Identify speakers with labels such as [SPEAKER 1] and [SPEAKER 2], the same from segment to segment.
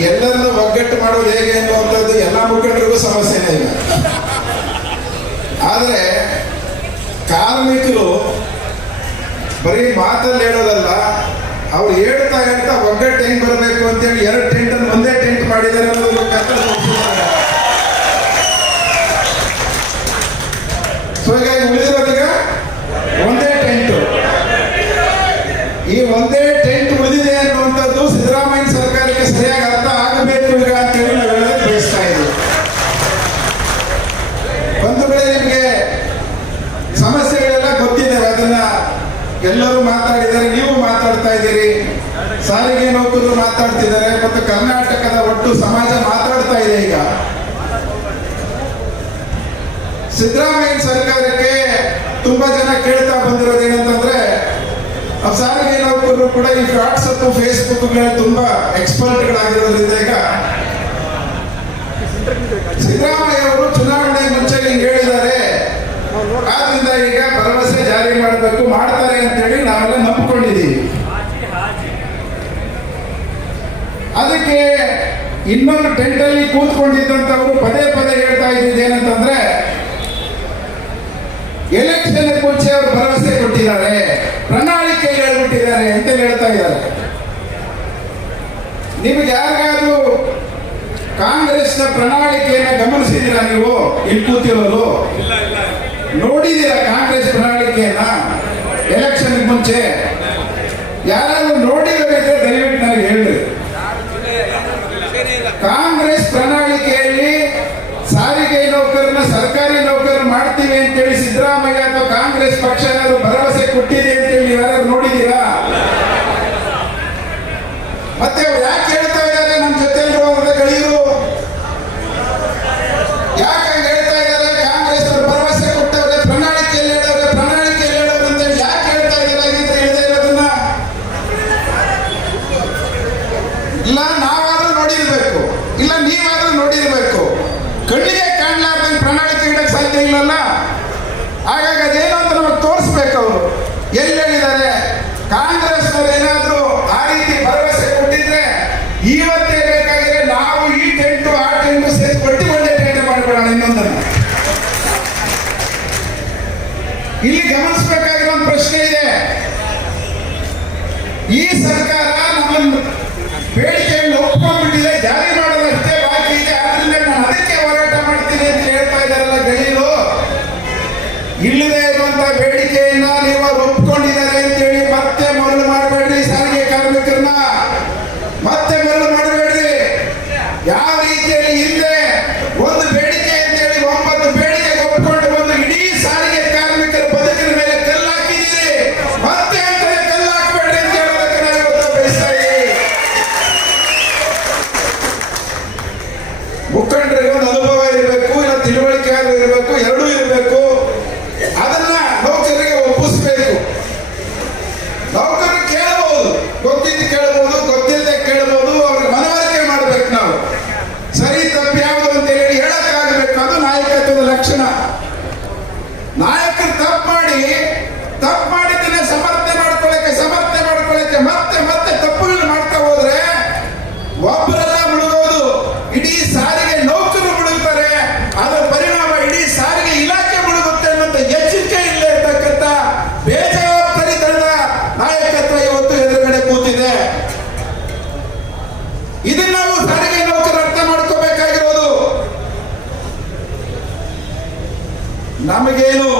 [SPEAKER 1] ಎಲ್ಲರನ್ನು ಒಗ್ಗಟ್ಟು ಮಾಡೋದು ಹೇಗೆ ಅನ್ನುವಂಥದ್ದು ಎಲ್ಲ ಮುಖಂಡರಿಗೂ ಸಮಸ್ಯೆನೇ ಇಲ್ಲ. ಆದರೆ, ಕಾರ್ಮಿಕರು ಬರೀ ಮಾತಲ್ಲಿ ಹೇಳೋದಲ್ಲ, ಅವ್ರು ಹೇಳ್ತಾ ಹೇಳ್ತಾ ಒಗ್ಗಟ್ಟು ಹೆಂಗ್ ಬರಬೇಕು ಅಂತೇಳಿ ಎರಡು ಟೆಂಟ್ ಒಂದೇ ಟೆಂಟ್ ಮಾಡಿದ್ದಾರೆ ಅನ್ನೋದ್ರ ಎಲ್ಲರೂ ಮಾತಾಡಿದ್ದಾರೆ ನೀವು ಮಾತಾಡ್ತಾ ಇದ್ದೀರಿ. ಸಾರಿಗೆ ನೌಕರರು ಮಾತಾಡ್ತಿದ್ದಾರೆ, ಮತ್ತು ಕರ್ನಾಟಕದ ಒಟ್ಟು ಸಮಾಜ ಮಾತಾಡ್ತಾ ಇದೆ ಈಗ. ಸಿದ್ದರಾಮಯ್ಯ ಸರ್ಕಾರಕ್ಕೆ ತುಂಬಾ ಜನ ಕೇಳ್ತಾ ಬಂದಿರೋದು ಆ ಸಾರಿಗೆ ನೌಕರರು ಕೂಡ ಈ ವಾಟ್ಸಪ್ ಫೇಸ್ಬುಕ್ ತುಂಬಾ ಎಕ್ಸ್ಪರ್ಟ್ ಗಳಾಗಿರೋದ್ರಿಂದ ಈಗ ಸಿದ್ದರಾಮಯ್ಯ ಅವರು ಚುನಾವಣೆ ಮುಂಚೆ ಹಿಂಗ್ ಹೇಳಿದ್ದಾರೆ ಆದ್ರಿಂದ ಈಗ ಭರವಸೆ ಜಾರಿ ಮಾಡಬೇಕು, ಮಾಡ್ತಾರೆ ಅಂತೇಳಿ ನಾವೆಲ್ಲ ನಂಬಿಕೊಂಡಿದ್ದೀವಿ. ಅದಕ್ಕೆ ಇನ್ನೊಂದು ಟೆಂಟ್ ಅಲ್ಲಿ ಕೂತ್ಕೊಂಡಿದ್ದಂತವರು ಪದೇ ಪದೇ ಹೇಳ್ತಾ ಏನಂತಂದ್ರೆ ಎಲೆಕ್ಷನ್ ಮುಂಚೆ ಅವರು ಭರವಸೆ ಕೊಟ್ಟಿದ್ದಾರೆ, ಪ್ರಣಾಳಿಕೆ ಹೇಳ್ಬಿಟ್ಟಿದ್ದಾರೆ ಅಂತ ಹೇಳ್ತಾ ಇದ್ದಾರೆ. ನಿಮ್ಗೆ ಯಾರಿಗಾದ್ರೂ ಕಾಂಗ್ರೆಸ್ನ ಪ್ರಣಾಳಿಕೆಯನ್ನ ಗಮನಿಸಿದ್ದೀರಾ ನೀವು? ಇಲ್ಲಿ ಕೂತಿರೋರು ನೋಡಿದ್ದೀರಾ ಕಾಂಗ್ರೆಸ್ ಪ್ರಣಾಳಿಕೆಯನ್ನ? ಎಲೆಕ್ಷನ್ ಮುಂಚೆ? ಯಾರಾದ್ರೂ ನೋಡಿರಬೇಕು ದಯವಿಟ್ಟು ನನಗೆ ಹೇಳ್ರಿ. ಕಾಂಗ್ರೆಸ್ ಪ್ರಣಾಳಿಕೆಯಲ್ಲಿ ಸಾರಿಗೆ ನೌಕರನ್ನ ಸರ್ಕಾರಿ ನೌಕರರು ಮಾಡ್ತೀವಿ ಅಂತೇಳಿ ಸಿದ್ದರಾಮಯ್ಯ ಅಥವಾ ಕಾಂಗ್ರೆಸ್ ಪಕ್ಷ ಏನಾದ್ರು ಭರವಸೆ ಕೊಟ್ಟಿದೆ ಅಂತೇಳಿ ಯಾರಾದ್ರೂ ನೋಡಿದ್ದೀರಾ? ಮತ್ತೆ ಹೇಳಿದ್ದಾರೆ. ಕಾಂಗ್ರೆಸ್ ಏನಾದರೂ ಆ ರೀತಿ ಭರವಸೆ ಕೊಟ್ಟಿದ್ರೆ ಇವತ್ತೇ ಬೇಕಾಗಿದ್ರೆ ನಾವು ಈ ಟೆಂಟು, ಆ ಟೆಂಟು ಸೇರಿ ಪಟ್ಟಿ ಒಂದೇ ಟೆಂಟ್ ಮಾಡಿಬಿಡೋಣ ಇನ್ನೊಂದನ್ನು. ಇಲ್ಲಿ ಗಮನಿಸಬೇಕಾಗಿರೋ ಒಂದು ಪ್ರಶ್ನೆ ಇದೆ. ಈ ಸರ್ಕಾರ ನಮ್ಮ ಬೇಡಿಕೆಯನ್ನು ಮುಖಂಡರಿಗೆ ಒಂದು ಅನುಭವ ಇರಬೇಕು, ಇಲ್ಲ ತಿಳುವಳಿಕೆ ಇರಬೇಕು, ಎರಡೂ ಇರಬೇಕು. ಅದನ್ನ ನೌಕರರಿಗೆ ಒಪ್ಪಿಸಬೇಕು. ನೌಕರರು ಕೇಳಬಹುದು, ಗೊತ್ತಿದ್ದು ಕೇಳಬಹುದು, ಗೊತ್ತಿಲ್ಲದೆ ಕೇಳಬಹುದು, ಅವ್ರಿಗೆ ಮನವರಿಕೆ ಮಾಡಬೇಕು ನಾವು. ಸರಿ ತಪ್ಪು ಯಾವುದು ಅಂತ ಹೇಳಿ ಹೇಳಕ್ಕಾಗಬೇಕು. ಅದು ನಾಯಕತ್ವದ ಲಕ್ಷಣ. ನಾಯಕರು ತಪ್ಪು ಮಾಡಿ ನಮಗೇನು?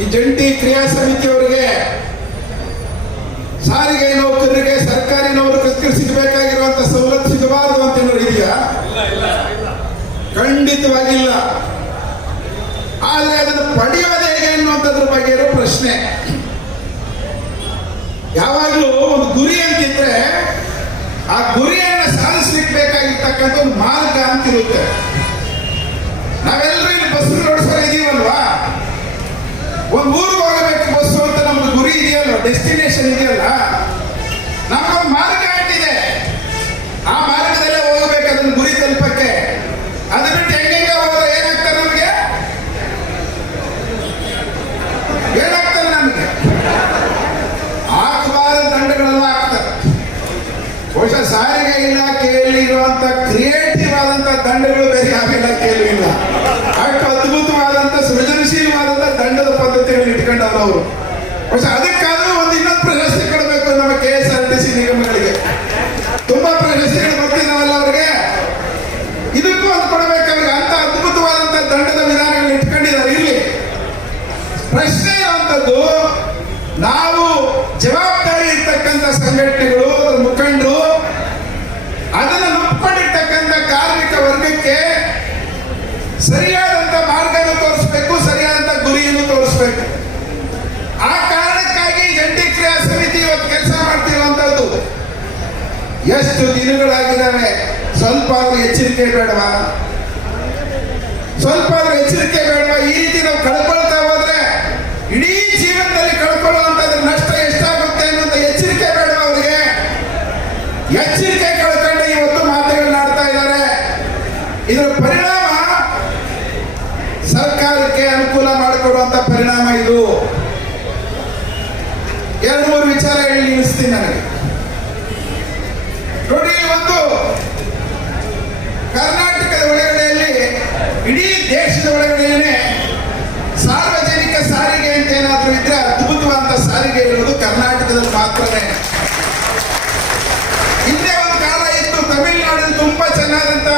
[SPEAKER 1] ಈ ಜಂಟಿ ಕ್ರಿಯಾ ಸಮಿತಿಯವರಿಗೆ ಸಾರಿಗೆ ನೌಕರರಿಗೆ ಸರ್ಕಾರಿ ನೌಕರರಿಗೆ ಸಿಗಬೇಕಾಗಿರುವಂತ ಸವಲತ್ತು ಸಿಗಬಾರದು ಅಂತ ಏನಾದ್ರು ಇದೆಯಾ? ಖಂಡಿತವಾಗಿಲ್ಲ. ಆದರೆ ಅದನ್ನು ಪಡೆಯೋದು ಹೇಗೆ ಅನ್ನುವಂಥದ್ರ ಬಗ್ಗೆ ಇರೋ ಪ್ರಶ್ನೆ. ಯಾವಾಗಲೂ ಒಂದು ಗುರಿ ಅಂತಿದ್ರೆ ಆ ಗುರಿಯನ್ನು ಸಾಧಿಸ್ಲಿಕ್ಕೆ ಬೇಕಾಗಿರ್ತಕ್ಕಂಥ ಒಂದು ಮಾರ್ಗ ಅಂತಿರುತ್ತೆ. ನಾವೆಲ್ಲರೂ ಒಂದು ಊರಿಗೆ ಹೋಗಬೇಕು ಬಸ್ಸು ಅಂತ ನಮ್ದು ಗುರಿ ಇದೆಯಲ್ಲ ಡೆಸ್ಟಿನೇಷನ್ ಇದೆಯಲ್ಲ? ನಮ್ಮ ಮಾರ್ಗ ಆ ಮಾರ್ಗದಲ್ಲೇ ಹೋಗಬೇಕು ಅದನ್ನ ಗುರಿ ತಲುಪಕ್ಕೆ. ಅದು ಬಿಟ್ಟು ಹೆಂಗೆ ಹೋದ್ರೆ ಏನಾಗ್ತದೆ ನಮಗೆ? ಏನಾಗ್ತದೆ ನಮಗೆ? ಆಗಬಾರದ ದಂಡಗಳೆಲ್ಲ ಆಗ್ತದೆ. ಬಹುಶಃ ಸಾರಿಗೆ ಇಲಾಖೆಯಲ್ಲಿ ಇರುವಂತ ಅವರು പക്ഷെ ಅದಕ್ಕಾದ್ರೂ ಒಂದು ಇನ್ನೊಂದು ಪ್ರಶಸ್ತಿ ಕೊಡಬೇಕು ನಮ್ಮ K S R T C ನಿಗಮಗಳಿಗೆ ತುಂಬಾ ಪ್ರಶಸ್ತಿಗಳು ಬರ್ತಿದಾವಲ್ಲ ಅವ್ರಿಗೆ ಇದಕ್ಕೂ ಒಂದು ಕೊಡಬೇಕು ಅವ್ರಿಗೆ ಅಂತ ಅದ್ಭುತವಾದಂತ ದಂಡದ ವಿಧಾನಗಳನ್ನ ಇಟ್ಕೊಂಡಿದ್ದಾರೆ ಇಲ್ಲಿ ಪ್ರಶ್ನೆ ಇರುವಂತದ್ದು ನಾವು ಜವಾಬ್ದಾರಿ ಇರ್ತಕ್ಕಂಥ ಸಂಘಟನೆಗಳು ಅದರ ಮುಖಂಡರು ಅದನ್ನು ನಂಬಿಕೊಂಡಿರ್ತಕ್ಕಂಥ ಕಾರ್ಮಿಕ ವರ್ಗಕ್ಕೆ ಸರಿಯಾದಂತ ಎಷ್ಟು ದಿನಗಳಾಗಿದ್ದಾವೆ? ಸ್ವಲ್ಪ ಆದ್ರೂ ಎಚ್ಚರಿಕೆ ಬೇಡವಾ? ಸ್ವಲ್ಪ ಆದ್ರೂ ಎಚ್ಚರಿಕೆ ಬೇಡವಾ? ಈ ರೀತಿ ನಾವು ಕಳ್ಕೊಳ್ತಾ ಹೋದ್ರೆ ಇಡೀ ಜೀವನದಲ್ಲಿ ಕಳ್ಕೊಳ್ಳುವಂತ ನಷ್ಟ ಎಷ್ಟಾಗುತ್ತೆ ಅನ್ನೋಂಥ ಎಚ್ಚರಿಕೆ ಬೇಡವಾ ಅವರಿಗೆ? ಎಚ್ಚರಿಕೆ ಕಳ್ಕೊಂಡು ಇವತ್ತು ಮಾತುಗಳನ್ನ ಆಡ್ತಾ ಇದ್ದಾರೆ. ಇದರ ಪರಿಣಾಮ ಸರ್ಕಾರಕ್ಕೆ ಅನುಕೂಲ ಮಾಡಿಕೊಡುವಂತ ಪರಿಣಾಮ ಇದು. ಎರಡು ಮೂರು ವಿಚಾರ ಹೇಳಿ ನಿಲ್ಲಿಸ್ತೀನಿ ನನಗೆ. ಇಡೀ ದೇಶದ ಒಳಗಡೆಯೇ ಸಾರ್ವಜನಿಕ ಸಾರಿಗೆ ಅಂತ ಏನಾದರೂ ಇದ್ರೆ ಅದ್ಭುತವಾದ ಸಾರಿಗೆ ಇರುವುದು ಕರ್ನಾಟಕದಲ್ಲಿ ಮಾತ್ರನೇ. ಹಿಂದೆ ಒಂದು ಕಾಲ ಇತ್ತು, ತಮಿಳುನಾಡಲ್ಲಿ ತುಂಬಾ ಚೆನ್ನಾದಂತ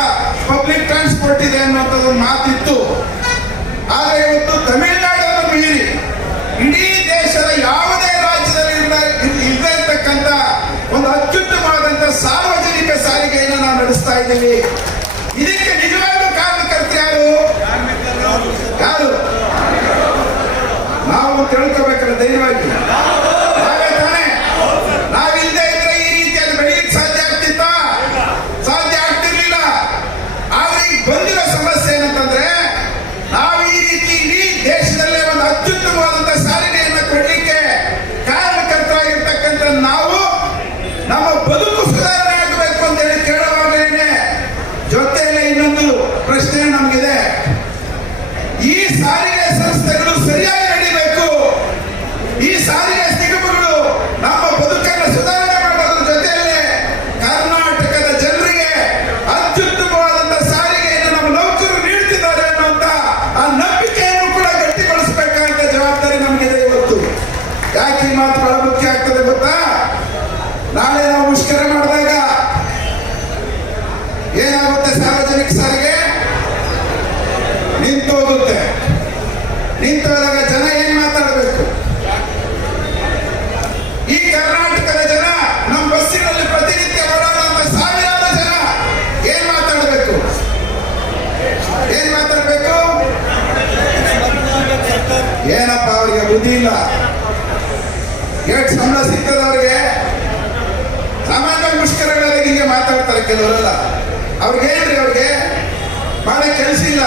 [SPEAKER 1] ಪಬ್ಲಿಕ್ ಟ್ರಾನ್ಸ್ಪೋರ್ಟ್ ಇದೆ ಅನ್ನುವಂಥದ್ದು ಮಾತಿತ್ತು. ಆದ್ರೆ ಇವತ್ತು ತಮಿಳುನಾಡನ್ನು ಮೀರಿ ಇಡೀ ದೇಶದ ಯಾವುದೇ ರಾಜ್ಯದಲ್ಲಿ ಇಲ್ಲದೆ ಇರ್ತಕ್ಕಂಥ ಒಂದು ಅತ್ಯುತ್ತಮವಾದಂತ ಸಾರ್ವಜನಿಕ ಸಾರಿಗೆಯನ್ನು ನಾವು ನಡೆಸ್ತಾ ಇದ್ದೀವಿ. tengo. ನಿಂತು ಜನ ಏನ್ ಮಾತಾಡಬೇಕು? ಈ ಕರ್ನಾಟಕದ ಜನ ನಮ್ಮ ಬಸ್ಸಿನಲ್ಲಿ ಪ್ರತಿನಿತ್ಯ ಓಡಾಡುವಂತ ಸಾವಿರಾರು ಜನ ಏನ್ ಮಾತಾಡಬೇಕು? ಏನ್ ಮಾತಾಡಬೇಕು? ಏನಪ್ಪ ಅವರಿಗೆ ಬುದ್ಧಿ ಇಲ್ಲ? ಎಷ್ಟು ಸಂಬಳ ಸಿಗ್ತದ ಅವ್ರಿಗೆ ಸಾಮಾನ್ಯ ಮುಷ್ಕರಗಳಲ್ಲಿ ಹಿಂಗೆ ಮಾತಾಡ್ತಾರೆ ಕೆಲವರೆಲ್ಲ. ಅವ್ರಿಗೆ ಏನ್ರಿ ಅವ್ರಿಗೆ? ಬಹಳ ಕೆಲಸ ಇಲ್ಲ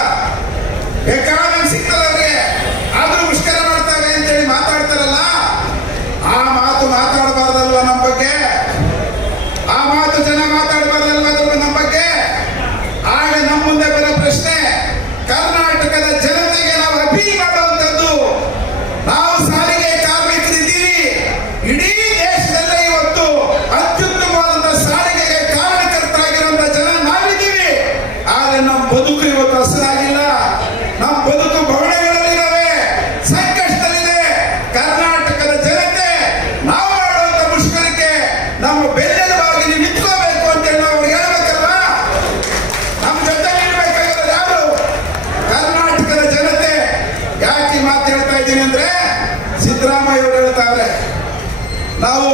[SPEAKER 1] ಬೇಕಾದ್ರೆ ಸಿಗ್ತದೆ ಅವ್ರಿಗೆ ಆದ್ರೂ ಮುಷ್ಕರ ಮಾಡ್ತಾರೆ ಅಂತೇಳಿ ಮಾತಾಡ್ತಾರಲ್ಲ ಆ ಮಾತು ಮಾತಾಡಬಾರ್ದಲ್ವ ನಮ್ಮ ಬಗ್ಗೆ ಆ ಮಾತು ಜನ ಮಾತಾಡಬಾರ್ದಲ್ವ ಅದ್ರ ನಮ್ಮ ಬಗ್ಗೆ ಆಗ ನಮ್ಮ ಮುಂದೆ ಬರೋ ಪ್ರಶ್ನೆ ಕರ್ನಾಟಕದ ಜನತೆಗೆ ನಾವು ಅಪೀಲ್ ಮಾಡುವಂಥದ್ದು ನಾವು ಸಾರಿಗೆ ಕಾರ್ಮಿಕರಿದ್ದೀವಿ ಇಡೀ ದೇಶದಲ್ಲೇ ಇವತ್ತು ಅತ್ಯುತ್ತಮವಾದಂತ ಸಾರಿಗೆಗೆ ಕಾರಣಕರ್ತರಾಗಿರುವಂತ ಜನ ನಾವಿದ್ದೀವಿ ಆದ್ರೆ ನಮ್ಮ ಬದುಕು ಇವತ್ತು ಹಸಿರಾಗಿಲ್ಲ. ನಮ್ಮ ಬದುಕು ಭವನಗಳಲ್ಲಿದ್ದಾವೆ ಸಂಕಷ್ಟದಲ್ಲಿದೆ. ಕರ್ನಾಟಕದ ಜನತೆ ನಾವು ಮಾಡುವಂತ ಮುಷ್ಕರಕ್ಕೆ ನಮ್ಮ ಬೆನ್ನೆಲುಬಾಗಿ ನಿಂತ್ಕೋಬೇಕು ನಿಂತ್ಕೋಬೇಕು ಅಂತೇಳಿ ನಾವು ಹೇಳ್ಬೇಕಲ್ಲ ನಮ್ಮ ಜೊತೆ ನಿಲ್ಬೇಕಾಗಿರೋದು ಯಾರು? ಕರ್ನಾಟಕದ ಜನತೆ. ಯಾಕೆ ಮಾತು ಹೇಳ್ತಾ ಇದ್ದೀನಿ ಅಂದ್ರೆ ಸಿದ್ದರಾಮಯ್ಯ ಅವರು ಹೇಳ್ತಾರೆ ನಾವು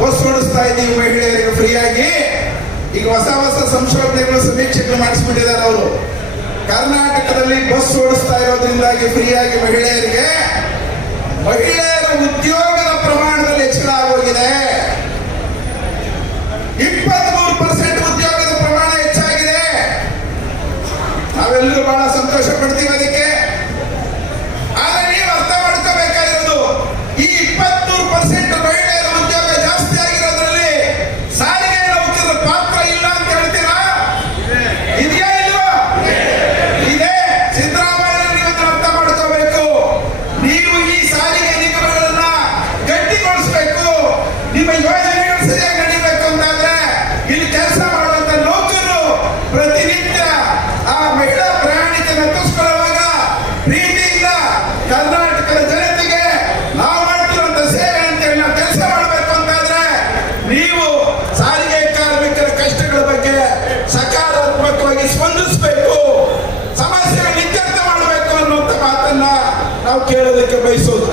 [SPEAKER 1] ಬಸ್ ಓಡಿಸ್ತಾ ಇದ್ದೀವಿ ಮಹಿಳೆಯರಿಗೆ ಫ್ರೀಯಾಗಿ. ಈಗ ಹೊಸ ಹೊಸ ಸಂಶೋಧನೆಗಳು ಸಮೀಕ್ಷೆಗಳು ಮಾಡಿಸ್ಬಿಟ್ಟಿದ್ದಾರೆ ಅವರು. ಕರ್ನಾಟಕದಲ್ಲಿ ಬಸ್ ಓಡಿಸ್ತಾ ಇರೋದ್ರಿಂದಾಗಿ ಫ್ರೀಯಾಗಿ ಮಹಿಳೆಯರಿಗೆ ಮಹಿಳೆಯರ ಉದ್ಯೋಗದ ಪ್ರಮಾಣದಲ್ಲಿ ಕರ್ನಾಟಕದ ಜನತೆಗೆ ನಾವು ಮಾಡ್ತಿರುವಂತ ಸೇವೆ ಅಂತೇಳಿ ನಾವು ಕೆಲಸ ಮಾಡಬೇಕು ಅಂತಾದ್ರೆ ನೀವು ಸಾರಿಗೆ ಕಾರ್ಮಿಕರ ಕಷ್ಟಗಳ ಬಗ್ಗೆ ಸಕಾರಾತ್ಮಕವಾಗಿ ಸ್ಪಂದಿಸಬೇಕು ಸಮಸ್ಯೆಗಳ ಇತ್ಯರ್ಥ ಮಾಡಬೇಕು ಅನ್ನುವಂಥ ಮಾತನ್ನ ನಾವು ಕೇಳೋದಕ್ಕೆ ಬಯಸೋದು.